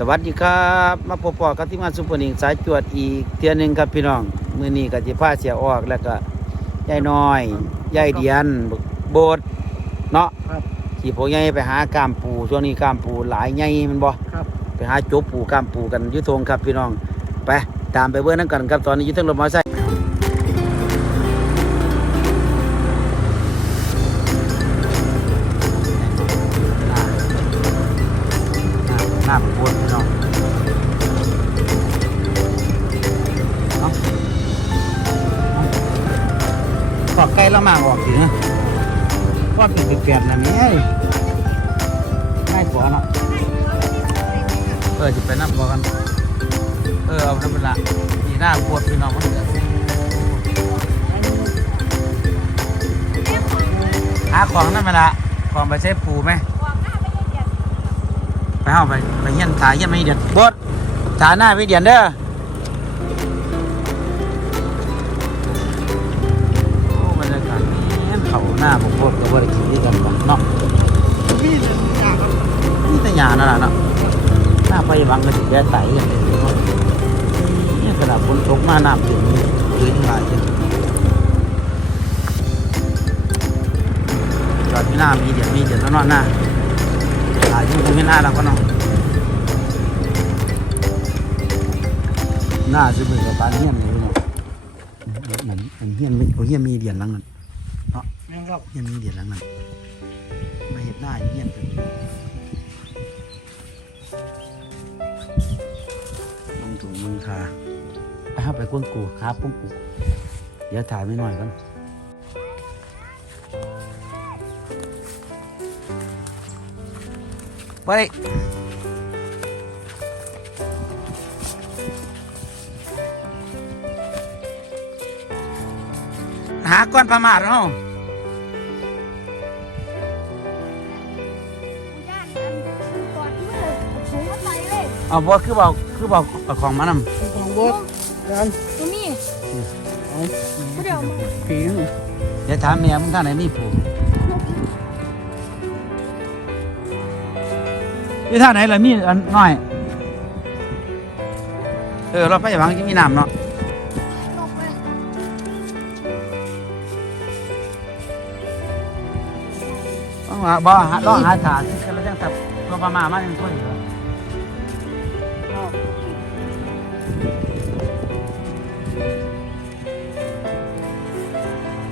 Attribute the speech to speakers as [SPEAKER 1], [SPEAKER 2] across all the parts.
[SPEAKER 1] สวัสดีครับ มาพบปอกับทีมงานซุปเปอร์นิงสายจวดอีกเทือหนึงครับพี่น้อง มื้อนี้ก็สิพาเสียออกแล้วก็ยายน้อยยายเดียนโบดเนาะ
[SPEAKER 2] ครับ
[SPEAKER 1] ที่พวกยายไปหากามปูช่วงนี้กามปูหลายใหญ่แมันบ่
[SPEAKER 2] ครับ
[SPEAKER 1] ไปหาจบปูกามปูกันอยุทงครับพี่น้องไปตามไปเบิ่งนํกันครับตอนนี้อยู่เทั้งรถมอเตอร์ไซค์ มากออกสินะว่าเป็นเปลี่ยนนะแม่ไม่ปอเนาะเออจะไปนับพอกัน เออเอาน้ำเป็นละนีหน้าปวดพี่น้องมันเดือดหาของนั่นมาละของไปใช้ปูไหมไปเอาไปไปเฮียนถ่ายเฮียนไม่เดือดบดถ่ายหน้าไม่เดือดเด้อ น้าผมโคตรกับบริกินด้วยกันปะเนาะ
[SPEAKER 2] พี่จะอยากครับ
[SPEAKER 1] นี่แต่ยานั่นแหละเนาะหน้าไฟบังก็ถึงแย่ไตกันเลยเนาะนี่ขนาดฝนตกมาน้ำถึงพื้นหลายจังจอดที่หน้ามีเดี๋ยวมีเดี๋ยวแล้วเนอนหน้าหลายยุ่งตรงที่หน้าเราก็เนาะหน้าจะเหมือนกับปานเฮียนเลยเนาะเหมือนเหมือนเฮียนไม่โอ้เฮียนมีเดียนลังนั้น
[SPEAKER 2] ยังครับ
[SPEAKER 1] เฮียนมีเดียนหลังนั้นมาเห็นหน้าเฮียนเป็นลงถุงมือขาไปห้าไปก้นกูครับก้นกูเดี๋ยวถ่ายไม่หน่อยกันไปหาก้อนประมาทเนาะ
[SPEAKER 3] เลย
[SPEAKER 1] เอาบ่คือบอกคือบอกเอาของมานำ
[SPEAKER 2] ของบดยัง
[SPEAKER 3] ตรงนี้
[SPEAKER 2] เอา
[SPEAKER 3] เดี๋ยวมา
[SPEAKER 2] ผีน
[SPEAKER 1] เดี๋ยวถามแม่มึงท่างไหนมีผูอยู่ท่างไหนล่ะมีอันน้อย เออเราไปหวังจะมีน้ำเนาะ
[SPEAKER 3] ลงเลย
[SPEAKER 1] ต้องหาบ่หาลองหาถาที่กันแล้วจังสับตัวประมาณมาเป็นตัวอยู่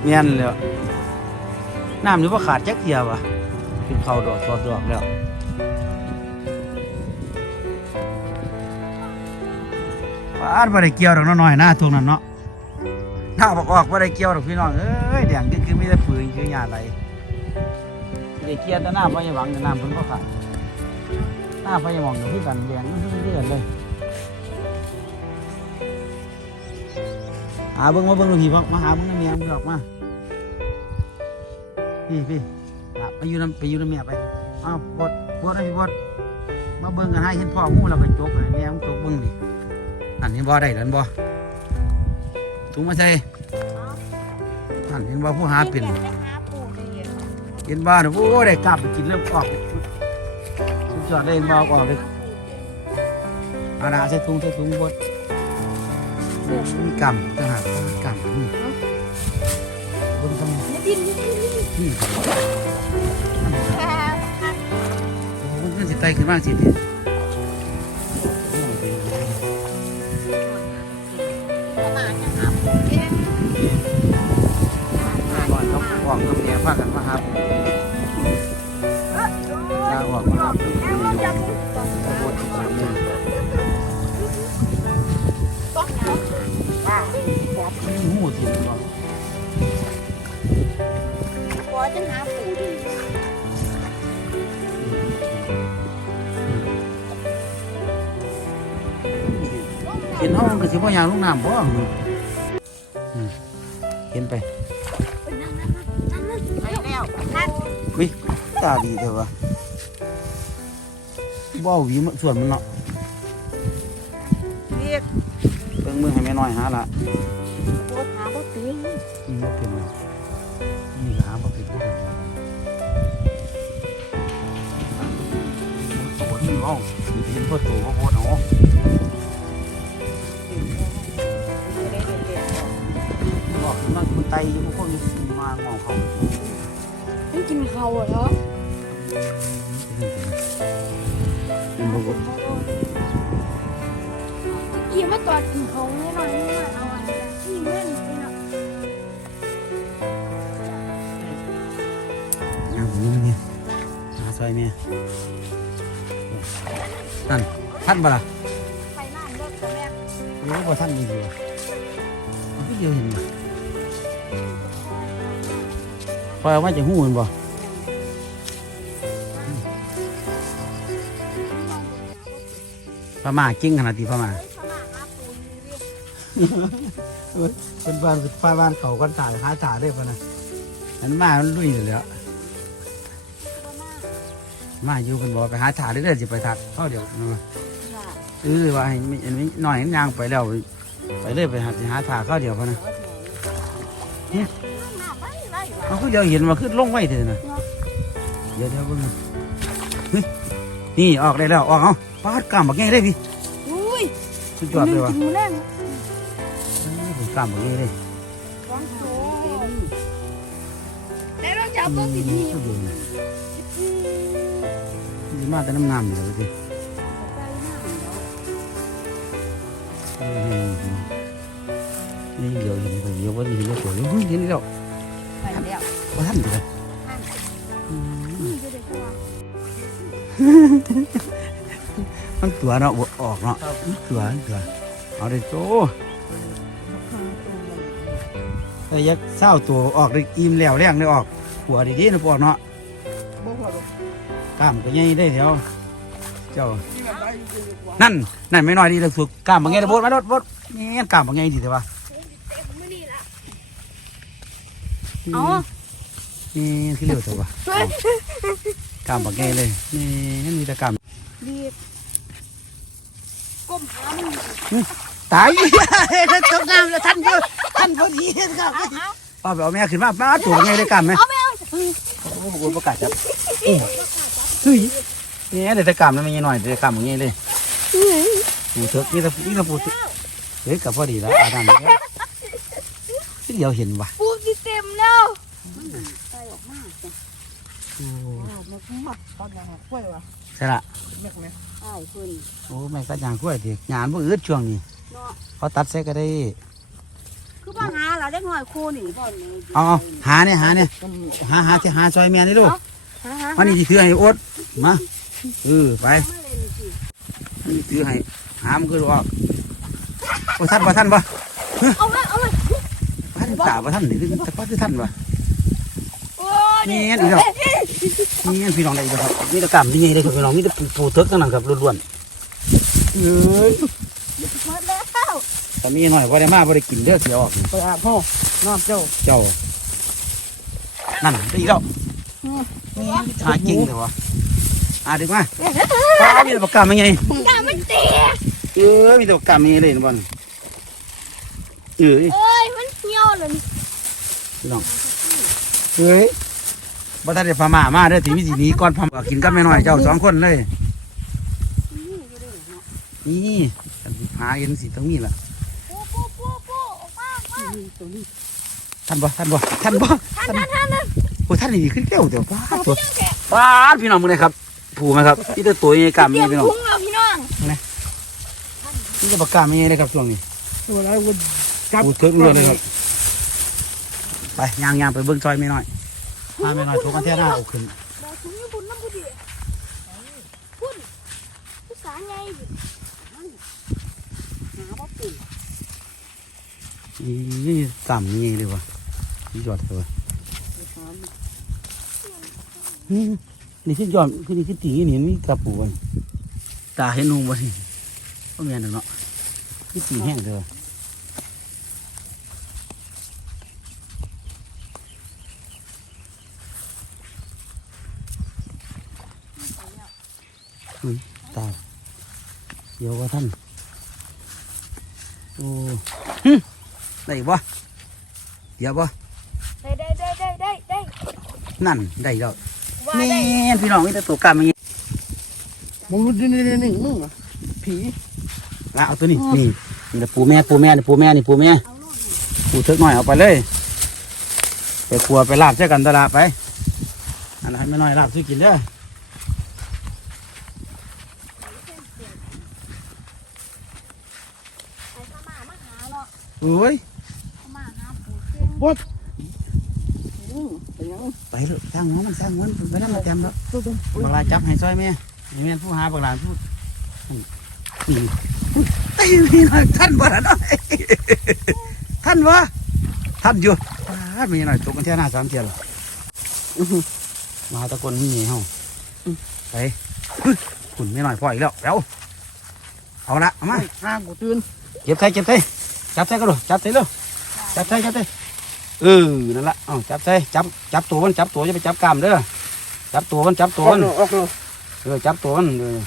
[SPEAKER 1] เหรอเมียนเลยน้ำนี่ว่าขาดจักเดียวะเป็นเขาดอกดอกดอกแล้วว่าอาจบ่ได้เกี่ยวดอกน้อยๆหน้าตรงนั้นเนาะหน้าบอกออกบ่ได้เกี่ยวดอกพี่น้องเอ้ยแดงคือคือมีแต่ฝืนคือหญ้าไหลได้เกี่ยวแต่หน้าบ่ยังหวังแต่น้ำเพิ่นก็ขาดหน้าบ่ยังมองอยู่คือกันแดงคือคือกันเลยหาเบิ่งมาเบิ่งดูพี่บ่มาหาเบิ่งในเมียมึงดอกมา พี่พี่ไปอยู่น้ำไปอยู่น้ำเมียไปเอาบดบดให้พี่บดมาเบิ่งกันให้เห็นพ่องูแล้วก็จกให้แม่มึงจกเบิ่งดิอันนี้บ่ได้เดินบ่ถุงมาใส่อันเห็นบ่ผู้หาเป็น
[SPEAKER 3] ดี๋ยวไปหาปู่เห็
[SPEAKER 1] นบ่น่ะโอ้ได้กลับไปกินเริ่มกรอบสุดยอดเลยเห็นบ่กรอบเลยอาละใส่ถุงใส่ถุงบดมีกำต่างหากมีกำนี่ มั
[SPEAKER 3] น
[SPEAKER 1] สิไตขึ้นมาสิพี่โอ้เป็นไง
[SPEAKER 3] ประมาณจะหาปู่เอง
[SPEAKER 1] ก่อนเขาออกกับเมียพากันมาครับ
[SPEAKER 3] ขอจะหาปู่ดิ
[SPEAKER 1] เห็นห้องก็สิบ่ยางลูกน้ำบ่อืมเห็นไป
[SPEAKER 3] ไปแล้วนั่ง
[SPEAKER 1] วิตาดีเถอะวะบ่เอาหวีมันส่วนมันเนาะ
[SPEAKER 3] เรียก
[SPEAKER 1] เบิ่งมือให้แม่น้อยหาละ
[SPEAKER 3] โบหาบ่ถึง
[SPEAKER 1] อืมบ่เป็น มันโตนี่เว้าสิเห็นโคตรตู่โคตรโอ้บอกขึ้นมาคุณไตอยู่พวกนี้มามองเขา
[SPEAKER 3] ต้องกินเขาเหรอ
[SPEAKER 1] เป็นพวก
[SPEAKER 3] กี่มาตอดกินเขาเนี่ยหน่อยนี่มาเอาอันนี้ที่เล่นนี่เนาะ
[SPEAKER 1] อ่างนี้เนี่ยหาซอยเมีย นั่นท่านบ่ล่ะ
[SPEAKER 3] ไปน้ำรถกับแม่
[SPEAKER 1] โอ้บ่ท่านมีอยู่มันก็เดียวเห็นบ่ปล่อยออกมาจากหูมันบ่พม่าเก่งขนาดที่พม่า
[SPEAKER 3] เฮ้ยขนาดมาปูนี่ดิ
[SPEAKER 1] เป็นบ้านเป็นฟ้าบ้านเขากันถ่ายหาถ่ายได้ปะนะอันมามันลุยเลยแหล้ว
[SPEAKER 3] ขนาด
[SPEAKER 1] มาอยู่กันบอกไปหาถ่ายเรื่อยๆจะไปทักเข้าเดี๋ยวเนาะ
[SPEAKER 3] ค่ะ
[SPEAKER 1] เออว่าให้มีอันนี้หน่อยยางไปแล้วไปเรื่อยไปหาสิหาถ่ายเข้าเดี๋ยวพะนะ
[SPEAKER 3] หน้าไปไรวะ
[SPEAKER 1] เอาคือเดี๋ยวเห็นว่าขึ้นลงไว้เถอะนะเดี๋ยวเดี๋ยวเบิ่งนะเฮ้ยนี่ออกได้แล้วออกเอาปาดกล้ามบักใหญ่เลยพี่
[SPEAKER 3] อุ้ย
[SPEAKER 1] สุดยอดเลยว่ะ
[SPEAKER 3] กินมือแรง
[SPEAKER 1] เออผมกล้ามบักใหญ่เลย
[SPEAKER 3] สองตัวแล้วเราจะเอา
[SPEAKER 1] อื
[SPEAKER 3] ตัว
[SPEAKER 1] ม
[SPEAKER 3] ติดนี่
[SPEAKER 1] สุดยอดเลย นี่มาแต่น้ำน้ำอยู่แล้วพี่อืมนี่เดี๋ยวเห็นไปเดี๋ยวว่านี่เดี๋ยวสวยเฮ้ยเห็นแล้ว
[SPEAKER 3] ไปแล้ว
[SPEAKER 1] ว่าท่านอยู่เลย
[SPEAKER 3] นี่จะได้ตัว
[SPEAKER 1] มันตัวเนาะบ่ออกเนาะมันตัวมันตัวเอาได้โตแต่ยักเศร้าตัวออกได้อิ่มแล้วแรงได้ออกหัวดีๆนะพวกเนาะ
[SPEAKER 2] บ่พอหรอก
[SPEAKER 1] กล้ามก็ใหญ่ได้เดี๋ยวเจ้า
[SPEAKER 2] ที่มันได้จริงๆกว่า
[SPEAKER 1] นั่นนั่นไม่น้อยดีเลยสุกกล้ามบางไงนะบดมาโดดบดนี่กล้ามบางไงดีแต่ว่า
[SPEAKER 3] เต็มมือนี่ละ
[SPEAKER 1] นี่คือเร็วแต่ว่า
[SPEAKER 3] เฮ้ย
[SPEAKER 1] กล้ามบางไงเลยนี่มีแต่กล้าม
[SPEAKER 3] ดีก้มหามัน
[SPEAKER 1] ตายตกน้ำแล้วท่านเยอะท่านพอดีครับ
[SPEAKER 3] เอาเอา
[SPEAKER 1] ป้าไปเอาแม่ขึ้นมาป้าตัวไงได้กล้ามไหม
[SPEAKER 3] เอาไปเอา
[SPEAKER 1] โอ้โหประกาศจับ เอ้ยเฮ้ยเนี่ยเดี๋ยวจะกล้ามแล้วมันยังหน่อยเดี๋ยวกล้ามอย่างงี้เลยปูเถอะนี่ตะนี่ตะปูเถอะเฮ้ยกับพอดีแล้วอาจารย์เดี๋ยวเห็นว่ะ
[SPEAKER 3] ปูที่เต็มแล้ว
[SPEAKER 1] โอ้
[SPEAKER 2] อ้าวมันมัดตอนยังหักกล้วยว่ะ
[SPEAKER 1] ใช่ละ
[SPEAKER 2] แม่กไหม
[SPEAKER 3] ใช่คุณ
[SPEAKER 1] โอ้แม่กัดยางกล้วยดิงานพวกอืดช่วงนี้
[SPEAKER 3] เนาะ
[SPEAKER 1] เขาตัดใส่ก็ได้
[SPEAKER 3] คือว่าหาเราได้หน่อยคู่นี่บ่นี่
[SPEAKER 1] เอาเอาหาเนี่ยหาเนี่ย
[SPEAKER 2] มัน
[SPEAKER 1] หาหาที่หาซอยแม่นี่ลูก
[SPEAKER 3] ฮะฮะ
[SPEAKER 1] มันนี่ที่ถือให้โอ๊ตมาเออไป
[SPEAKER 3] มาเลยนี่สิ
[SPEAKER 1] นี่ถือให้หามนคือออกโอ้ท่านบ่ท่านบ่
[SPEAKER 3] เอาไว้เอาไว้
[SPEAKER 1] ท่านตาบ่ท่านนี่คือแต่ว่าคือท่านบ่
[SPEAKER 3] โอ้ย
[SPEAKER 1] นี่อีกแล้วนี่พี่น้องได้อีกแล้วครับนี่ตะกร้ามนี่ไงเลยครับพี่น้องนี่ตะปูเถิกทั้งนั้นครับล้วนๆเอ้ย
[SPEAKER 3] หมดแล้ว
[SPEAKER 1] แต่มีหน่อยบ่ได้มาบ่ได้กินเด้อเสียออก
[SPEAKER 2] ไปอาบห้องน้ำเจ้า
[SPEAKER 1] เจ้านั่นได้อีกแล้วนี่ หาจริงเลยวะอะดึกมาป้ามีแต่ปากกามาไง
[SPEAKER 3] กามันเตะ
[SPEAKER 1] เออมีแต่ปากกามาไงเลยนะบอลเอ้ย
[SPEAKER 3] โอ้ยมันเหี่ยวเลย
[SPEAKER 1] พี่น้องเฮ้ยบ่ทันได้พามามาเด้อทีวิสีนี้ก่อนพามากินกับแม่น้อยเจ้าสองคนเลยนี่กันสิหาเห็นสิตรงนี้ล่ะ
[SPEAKER 3] ปูปูปูปูออกมาออกมา
[SPEAKER 2] ตัวนี้
[SPEAKER 1] ท่านบ่ท่านบ่ท่านบ่
[SPEAKER 3] ท่านท่านท่านท่าน
[SPEAKER 1] โอ้ท่านนี่ขึ้นเร็วเดี๋ยวป้าดตัวป้าดพี่น้องมึงเลยครับผูไหมครับนี่ตัวตัวใหญ่กล้าม
[SPEAKER 3] เตรีย
[SPEAKER 1] นี่
[SPEAKER 3] ม
[SPEAKER 1] พี่น้อง
[SPEAKER 3] พุงแล้วพี่น้อง
[SPEAKER 1] นี่จะปากกาไม่ใหญ่เลยครับช่วงนี้
[SPEAKER 2] ตัวอะไรวุ้น
[SPEAKER 1] ปูเถิกเรือเลยครับไปย่างย่างไปเบิ้งซอยไม่น้อยมาไม่น้อยถูกกันแท่หน้าเอาขึ้น
[SPEAKER 3] บอกถึงญี่ปุ่นน้ำพุดีพุ่นภาษาไงหาว่าปุ่น
[SPEAKER 1] นี่ต่ำนี่เลยวะนี่ยอดเลยวะ นี่นี่คือยอดคือนี่คือตีนี่เห็นมีกระปูกันตาเห็นหงบ่นี่ก็มีอันหนึ่งเนาะคือตีแห้งเลยวะอุ้ยตายเดี๋ยวว่าท่านโอ้หึได้บ่เดี๋ยวบ่
[SPEAKER 3] ได้ได้ได้ได้ได้ได้
[SPEAKER 1] นั่นได้แล้ว
[SPEAKER 3] ว่า
[SPEAKER 1] นี่
[SPEAKER 3] ได้
[SPEAKER 1] พี่น้องมีแต่ตัวกล้ามอย่างนี้
[SPEAKER 2] มึงรู้ดินี่นี่นี่มึงอะผี
[SPEAKER 1] ละเอาตัวนี้นี่นี่นะปูแม่ปูแม่นี่ปูแม่นี่ปูแม่
[SPEAKER 3] เอาโน่น
[SPEAKER 1] ปูเทิกหน่อยเอาไปเลยไปครัวไปลาบใช้กันตลาดไปอันนั้นให้ไม่น้อยลาบซื้อกินเด้อ
[SPEAKER 3] ไปพม่ามาหาเนาะ
[SPEAKER 1] โอ้ย
[SPEAKER 3] พม่าหาปูเก่ง
[SPEAKER 2] อืม ไปยัง
[SPEAKER 1] ไปเลยสร้างหัวมันสร้างหัวมันไปนั่งมาเต็มแล้ว
[SPEAKER 2] ตัวตัว
[SPEAKER 1] บักลาจับให้ซอยแม่นี่แม่นผู้หาบักลาพูดนี่ไอ้นี่หน่อยท่านบ่ล่ะเนาะท่านวะท่านอยู่ป้าดมีหน่อยตกกันเที่ยหน้าสามเที่ยหรอ
[SPEAKER 2] อื้อหือ
[SPEAKER 1] มาตะกนมีเฮาไปฮึคุณไม่หน่อยพ่ออีกแล้วเดี๋ยวเอาละเอามา
[SPEAKER 2] ห้างกูตื่น
[SPEAKER 1] เก็บใส่เก็บใส่จับใส่ก็ดูจับใส่เร็วจับใส่จับใส่ เออนั่นละเอาจับใส่จับจับตัวมันจับตัวจะไปจับกล้ามเด้อจับตัวมันจับ
[SPEAKER 2] อ
[SPEAKER 1] ตัว
[SPEAKER 2] อก
[SPEAKER 1] มัน
[SPEAKER 2] เลยออกเลย
[SPEAKER 1] เออจับตัวมันเออ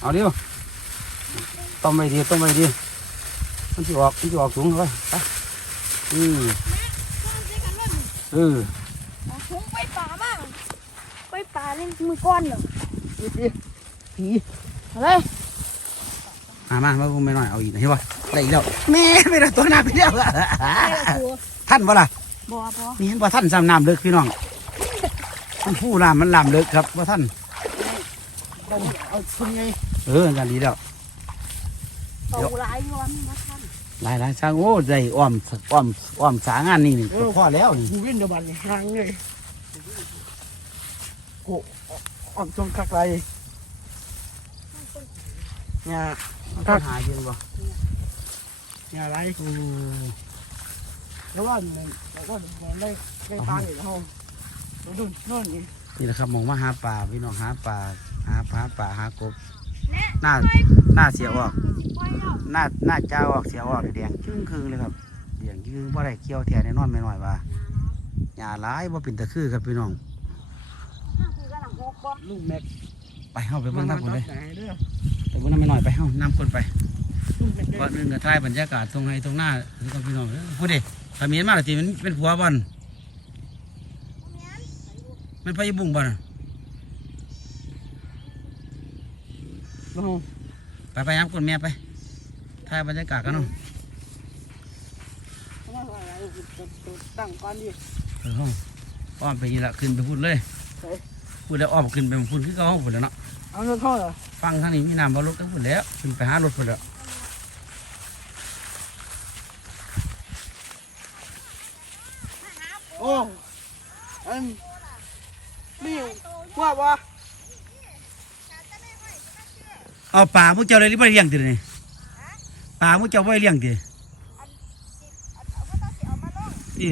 [SPEAKER 1] เอาเร็วต้มไปดีต้มไปดีมันจะออกมันจะออกสูงเลยไปอือ
[SPEAKER 3] ข้ามใช้กันว่า
[SPEAKER 1] เออ
[SPEAKER 3] เอาถุงไปป่าบ้างไปป่าเล่นมือก้อนเหรอ
[SPEAKER 2] ผีผีผี
[SPEAKER 3] เอาเลย
[SPEAKER 1] มามามาไม่น้อยเอาอีกนะเห็นป่ะได้อีกแล้วแม่ไม่ได้ตัวหน้าไปแล้ว
[SPEAKER 3] ไปละตัว
[SPEAKER 1] ท่านบ่ล่ะ
[SPEAKER 3] บัวบัว
[SPEAKER 1] นี่เห็นว่าท่านซ้ำน้ำเลิกพี่น้องมันผู้น้ำมันน้ำเลิกครับว่าท่าน
[SPEAKER 2] เอาเอาคนไง
[SPEAKER 1] เออกันดีแล้ว
[SPEAKER 3] เอาหลายย้อนมาท่าน
[SPEAKER 1] หลายหลายๆช่างโอ้ได้อ้อมอ้อมอ้อมสางานนี่นี่ก็พอแล้วนี่
[SPEAKER 2] กูวิ่งเดี๋ยวบันนี่ห่างเลยกูอ่อนจงคักไรเนี่ย
[SPEAKER 1] ก็หาเยอะบ่
[SPEAKER 2] เนี่ยอะไร แล้วว่ามันแล้วว่ามันได้ได้ปลาอยู่ในห้องนู่นนู่นนี่
[SPEAKER 1] นี่แหละครับมองมาหาปลาพี่น้องหาปลาหาปลาปลาหากบ
[SPEAKER 3] แน่
[SPEAKER 1] หน้าหน้าเสียออก
[SPEAKER 3] ปล่อยแล้ว
[SPEAKER 1] หน้าหน้าจ้าออกเสียออกแดงครึ่งครึ่งๆเลยครับแดงคือว่าได้เกี่ยวแท้แน่นอนไม่น้อยว่าหญ้าหลายว่าเป็นตะคือครับพี่น้อง
[SPEAKER 3] ห้าคือกำลังหกบ่
[SPEAKER 2] ลูกแม็ก
[SPEAKER 1] ไปเฮาไปเบิ่งน้ำคนเลย
[SPEAKER 2] ไหนเด้อ
[SPEAKER 1] ไปเบิ่งน้ำไม่น้อยไปเฮาน้ำคนไป
[SPEAKER 2] ลู กแม็กเด้
[SPEAKER 1] ก่
[SPEAKER 2] อ
[SPEAKER 1] อนอื่นก็ถ่ายบรรยากาศตรงไหนตรงหน้านี่ก็พี่น้องเอ้ยพูดดิถ้ามีมาแล้วทีมันเป็นผัวบ่อนมันพยบุ้งบ่อน
[SPEAKER 2] น้อง
[SPEAKER 1] ไปไปย้ำคนแม่ไปถ่ายบรรยากาศกันเนาะ
[SPEAKER 2] ตั้งก่อนดิ
[SPEAKER 1] เออห้องอ้อมไปนี่ละขึ้นไปพูดเลยพูดแล้วอ้อมขึ้นไปพูดคือเขาห้องพูดแล้วเนาะ
[SPEAKER 2] เอาเงินเข้าเหรอ
[SPEAKER 1] ฟังทางนี้มีน้ำบอรถก็พูดแล้วขึ้นไปหารถพูดแล้ว
[SPEAKER 2] โอ้ อันนี่ว่าว่า
[SPEAKER 1] เอาป่ามุเจ้าเลยรือไม่เลี้ยงติเนี่ยป่ามุเจ้าไม่เลี้ยงตินี่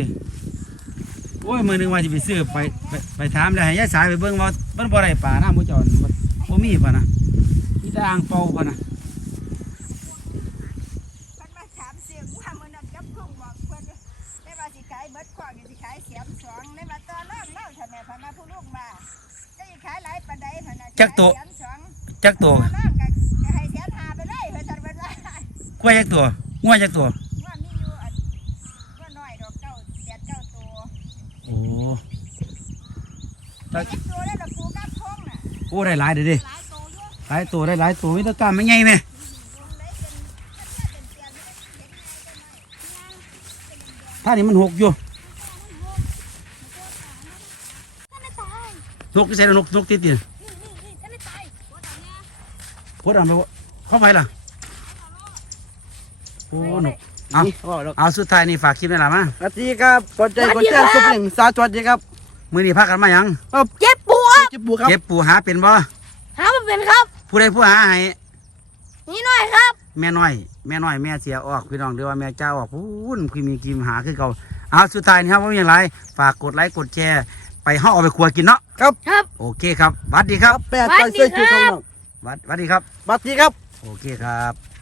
[SPEAKER 1] โอ้ยมือหนึ่งว่าจะไปซื้อไปไปไปถามแล้วให้ยายสายไปเบิ่งว่ามันบ่ได้ป่าน้ามุเจ้ามันบ่มีป่ะนะมีแต่อ่างเป่าป่ะ
[SPEAKER 4] นะ
[SPEAKER 1] จักตัว
[SPEAKER 4] แสนสอง
[SPEAKER 1] จักตัว
[SPEAKER 4] ต่อรองก็ก็ให้แสนห้าไปเลยเพิ่นท่านเพิ่นว่าก
[SPEAKER 1] ล้วยจักตัวงัวจักตัว
[SPEAKER 4] ว่ามีอยู่อันว่าน้อยดอกเก้าแปดเก้าตัว
[SPEAKER 1] โอ้
[SPEAKER 4] เจ็ดตัวได้ดอกปูกับพงน่ะ
[SPEAKER 1] โอ้ได้หลายเด้อเดิ
[SPEAKER 4] หลายตัวอยู่
[SPEAKER 1] หลายตัวได้หลายตัวมีแตะกร้ามไม่ใหญ่ไหม
[SPEAKER 4] วงได้เป็นเพื่อนเป็นเปลี่ยนไม่ได้เห็นง่ายจังหน่อย
[SPEAKER 1] ท่านี้มันหกอยู่
[SPEAKER 3] ท่านได้ตาย
[SPEAKER 1] นกที่ใส่นกนกติดติ
[SPEAKER 3] นี่นี่นี่ท่านได้ตายว่าตอนเนี้ย
[SPEAKER 1] พดเอาไปบ่เข้าไปล่ะโอ้นกเอา
[SPEAKER 2] นี่บอกแล้ว
[SPEAKER 1] เอาสุดท้ายนี่ฝากคลิปนี่ล่ะมา
[SPEAKER 2] สวัสดีครับกดใจกดแจ้งทุกหนึ่งสาสวัสดีครับ
[SPEAKER 1] มื้อนี้พากันมาหยัง
[SPEAKER 3] เจ็บปวด
[SPEAKER 2] จิบบูครับ
[SPEAKER 1] เก็บปูหาเป็นบ่
[SPEAKER 3] หามาเป็นครับ
[SPEAKER 1] ผู้ใดผู้หาให้
[SPEAKER 3] นี่หน่อยครับ
[SPEAKER 1] แม่น้อย แม่น้อยแม่เสียออกพี่น้องเดี๋ยวว่าแม่เจ้าออกพูนคือมีกิมหาคือเก่าเอาสุดท้ายนี่ครับว่ามีอย่างไรฝากกดไลค์กดแชร์ ไปเฮาเอาไปครัวกินเนาะ
[SPEAKER 2] ครับ
[SPEAKER 3] ครับ
[SPEAKER 1] โอเคครับสวัสดีครับ
[SPEAKER 2] แปดใจเสื้อชูของน้อง
[SPEAKER 1] สวัสสวัสดีครับ
[SPEAKER 2] บัตรดีครับ
[SPEAKER 1] โอเคครับ